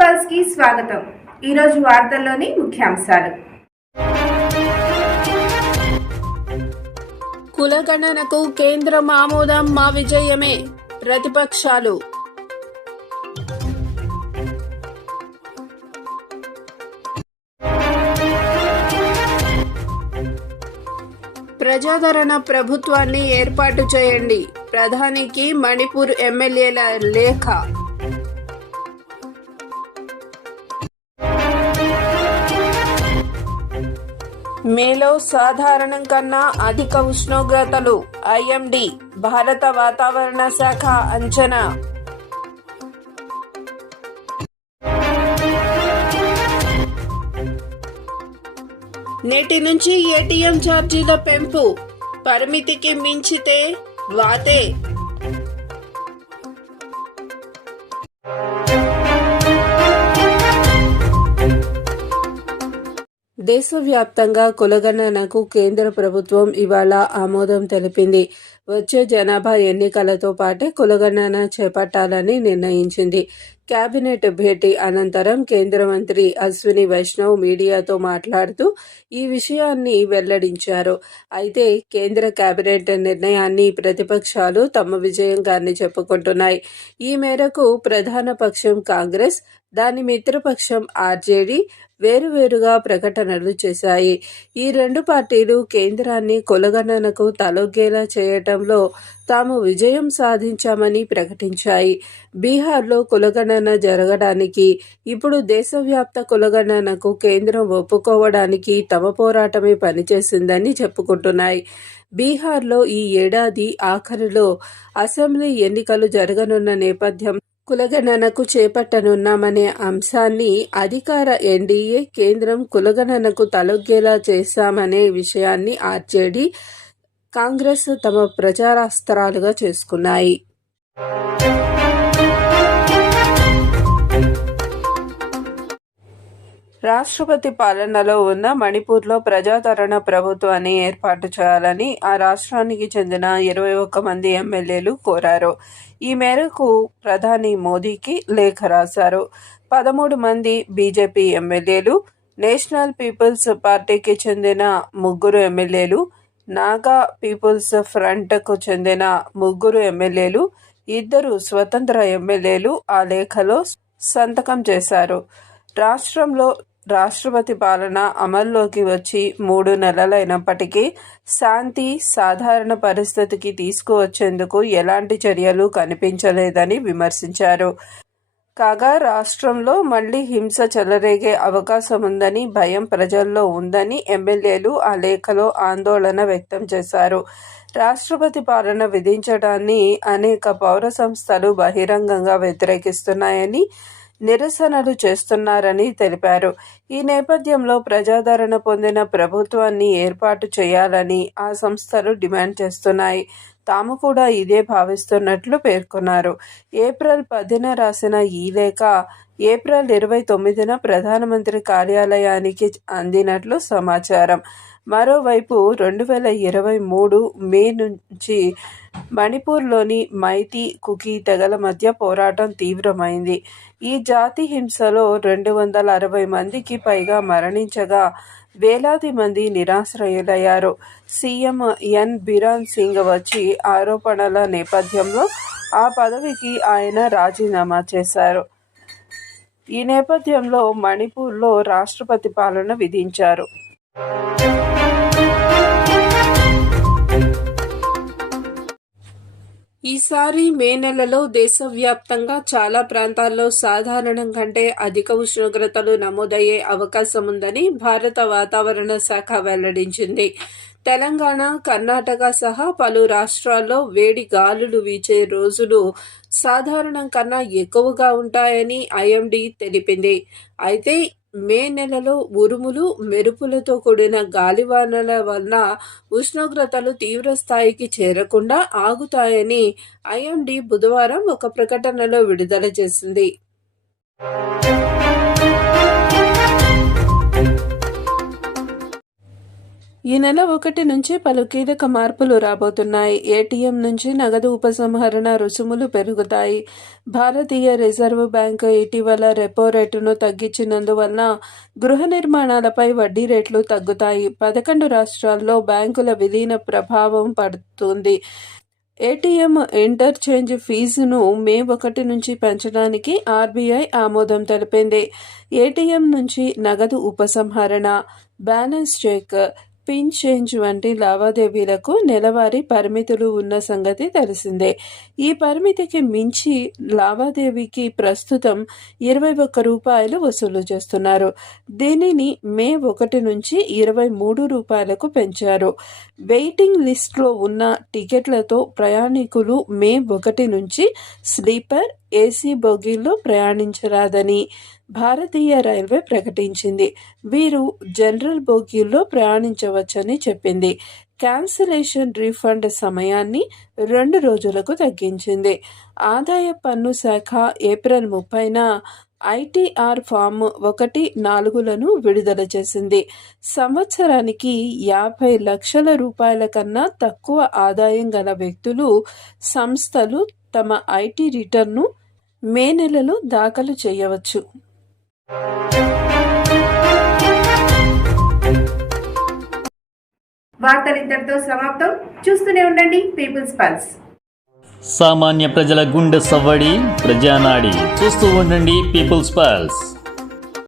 పల్స్కి స్వాగతం. ఈరోజు వార్తల్లోని ముఖ్యాంశాలు. కులగణనకు కేంద్రం ఆమోదం మా విజయమే. ప్రతిపక్షాలు. ప్రజాదరణ ప్రభుత్వాన్ని ఏర్పాటు చేయండి. ప్రధానికి మణిపూర్ ఎమ్మెల్యేల లేఖ. మేలో సాధారణం కన్నా అధిక ఉష్ణోగ్రతలు ఐఎండి భారత వాతావరణ శాఖ అంచనా. నేటి నుంచి ఏటీఎం ఛార్జీల పెంపు పరిమితికి మించితే వాతే. దేశవ్యాప్తంగా కులగణనకు కేంద్ర ప్రభుత్వం ఇవాళ ఆమోదం తెలిపింది. వచ్చే జనాభా ఎన్నికలతో పాటే కులగణన చేపట్టాలని నిర్ణయించింది. కేబినెట్ భేటీ అనంతరం కేంద్ర మంత్రి అశ్విని వైష్ణవ్ మీడియాతో మాట్లాడుతూ ఈ విషయాన్ని వెల్లడించారు. అయితే కేంద్ర కేబినెట్ నిర్ణయాన్ని ప్రతిపక్షాలు తమ విజయంగానే చెప్పుకుంటున్నాయి. ఈ మేరకు ప్రధాన పక్షం కాంగ్రెస్ దాని మిత్రపక్షం ఆర్జేడీ వేరువేరుగా ప్రకటనలు చేశాయి. ఈ రెండు పార్టీలు కేంద్రాన్ని కొలగణనకు తలొగ్గేలా చేయటంలో తాము విజయం సాధించామని ప్రకటించాయి. బీహార్లో కులగణన జరగడానికి ఇప్పుడు దేశవ్యాప్త కులగణనకు కేంద్రం ఒప్పుకోవడానికి తమ పోరాటమే పనిచేసిందని చెప్పుకుంటున్నాయి. బీహార్లో ఈ ఏడాది ఆఖరిలో అసెంబ్లీ ఎన్నికలు జరగనున్న నేపథ్యం కులగణనకు చేపట్టనున్నామనే అంశాన్ని అధికార ఎన్డీఏ కేంద్రం కులగణనకు తలొగ్గేలా చేశామనే విషయాన్ని ఆర్జేడీ కాంగ్రెస్ తమ ప్రచారాస్త్రాలుగా చేసుకున్నాయి. రాష్ట్రపతి పాలనలో ఉన్న మణిపూర్లో ప్రజాదరణ ప్రభుత్వాన్ని ఏర్పాటు చేయాలని ఆ రాష్ట్రానికి చెందిన ఇరవై ఒక్క మంది ఎమ్మెల్యేలు కోరారు. ఈ మేరకు ప్రధాని మోదీకి లేఖ రాశారు. పదమూడు మంది బీజేపీ ఎమ్మెల్యేలు నేషనల్ పీపుల్స్ పార్టీకి చెందిన ముగ్గురు ఎమ్మెల్యేలు నాగా పీపుల్స్ ఫ్రంట్కు చెందిన ముగ్గురు ఎమ్మెల్యేలు ఇద్దరు స్వతంత్ర ఎమ్మెల్యేలు ఆ లేఖలో సంతకం చేశారు. రాష్ట్రంలో రాష్ట్రపతి పాలన అమల్లోకి వచ్చి మూడు నెలలైనప్పటికీ శాంతి సాధారణ పరిస్థితికి తీసుకువచ్చేందుకు ఎలాంటి చర్యలు కనిపించలేదని విమర్శించారు. కాగా రాష్ట్రంలో మళ్ళీ హింస చెలరేగే అవకాశం ఉందని భయం ప్రజల్లో ఉందని ఎమ్మెల్యేలు ఆ లేఖలో ఆందోళన వ్యక్తం చేశారు. రాష్ట్రపతి పాలన విధించడాన్ని అనేక పౌర సంస్థలు బహిరంగంగా వ్యతిరేకిస్తున్నాయని నిరసనలు చేస్తున్నారని తెలిపారు. ఈ నేపథ్యంలో ప్రజాదరణ పొందిన ప్రభుత్వాన్ని ఏర్పాటు చేయాలని ఆ సంస్థలు డిమాండ్ చేస్తున్నాయి. తాము కూడా ఇదే భావిస్తున్నట్లు పేర్కొన్నారు. ఏప్రిల్ పదిన రాసిన ఈ లేఖ ఏప్రిల్ ఇరవై తొమ్మిదిన ప్రధానమంత్రి కార్యాలయానికి అందినట్లు సమాచారం. మరోవైపు రెండు వేల ఇరవై మూడు మే నుంచి మణిపూర్లోని మైతి కుకీ తెగల మధ్య పోరాటం తీవ్రమైంది. ఈ జాతి హింసలో రెండు వందల అరవై మందికి పైగా మరణించగా వేలాది మంది నిరాశ్రయులయ్యారు. CM N. బిరాన్ సింగ్ వచ్చి ఆరోపణల నేపథ్యంలో ఆ పదవికి ఆయన రాజీనామా చేశారు. ఈ నేపథ్యంలో మణిపూర్లో రాష్ట్రపతి పాలన విధించారు. ఈసారి మే నెలలో దేశవ్యాప్తంగా చాలా ప్రాంతాల్లో సాధారణం కంటే అధిక ఉష్ణోగ్రతలు నమోదయ్యే అవకాశం ఉందని భారత వాతావరణ శాఖ వెల్లడించింది. తెలంగాణ కర్ణాటక సహా పలు రాష్ట్రాల్లో వేడి గాలులు వీచే రోజులు సాధారణం కన్నా ఎక్కువగా ఉంటాయని ఐఎండీ తెలిపింది. అయితే మే నెలలో ఉరుములు మెరుపులతో కూడిన గాలివానల వల్ల ఉష్ణోగ్రతలు తీవ్ర స్థాయికి చేరకుండా ఆగుతాయని ఐఎండి బుధవారం ఒక ప్రకటనలో విడుదల చేసింది. ఈ నెల ఒకటి నుంచి పలు కీలక మార్పులు రాబోతున్నాయి. ఏటీఎం నుంచి నగదు ఉపసంహరణ రుసుములు పెరుగుతాయి. భారతీయ రిజర్వ్ బ్యాంక్ ఇటీవల రెపో రేటును తగ్గించినందువల్ల గృహ నిర్మాణాలపై వడ్డీ రేట్లు తగ్గుతాయి. పదకొండు రాష్ట్రాల్లో బ్యాంకుల విలీన ప్రభావం పడుతుంది. ఏటీఎం ఇంటర్చేంజ్ ఫీజును మే ఒకటి నుంచి పెంచడానికి ఆర్బీఐ ఆమోదం తెలిపింది. ఏటీఎం నుంచి నగదు ఉపసంహరణ బ్యాలెన్స్ చెక్ పిన్ చేంజ్ వంటి లావాదేవీలకు నెలవారీ పరిమితులు ఉన్న సంగతి తెలిసిందే. ఈ పరిమితికి మించి లావాదేవీకి ప్రస్తుతం ఇరవై ఒక్క రూపాయలు వసూలు చేస్తున్నారు. దీనిని మే ఒకటి నుంచి ఇరవై మూడు రూపాయలకు పెంచారు. వెయిటింగ్ లిస్ట్లో ఉన్న టికెట్లతో ప్రయాణికులు మే ఒకటి నుంచి స్లీపర్ ఏసీ బోగీల్లో ప్రయాణించరాదని భారతీయ రైల్వే ప్రకటించింది. వీరు జనరల్ బోగీల్లో ప్రయాణించవచ్చని చెప్పింది. క్యాన్సిలేషన్ రీఫండ్ సమయాన్ని రెండు రోజులకు తగ్గించింది. ఆదాయ పన్ను శాఖ ఏప్రిల్ ముప్పైన ఐటీఆర్ ఫామ్ ఒకటి నాలుగులను విడుదల చేసింది. సంవత్సరానికి యాభై లక్షల రూపాయల కన్నా తక్కువ ఆదాయం గల వ్యక్తులు సంస్థలు తమ ఐటీ రిటర్న్ను మే నెలలో దాఖలు చేయవచ్చు. వార్తలు ఇంతటితో సమాప్తం. చూస్తూనే ఉండండి పీపుల్స్ పల్స్ సామాన్య ప్రజల గుండె సవ్వడి ప్రజానాడి. చూస్తూ ఉండండి పీపుల్స్ పల్స్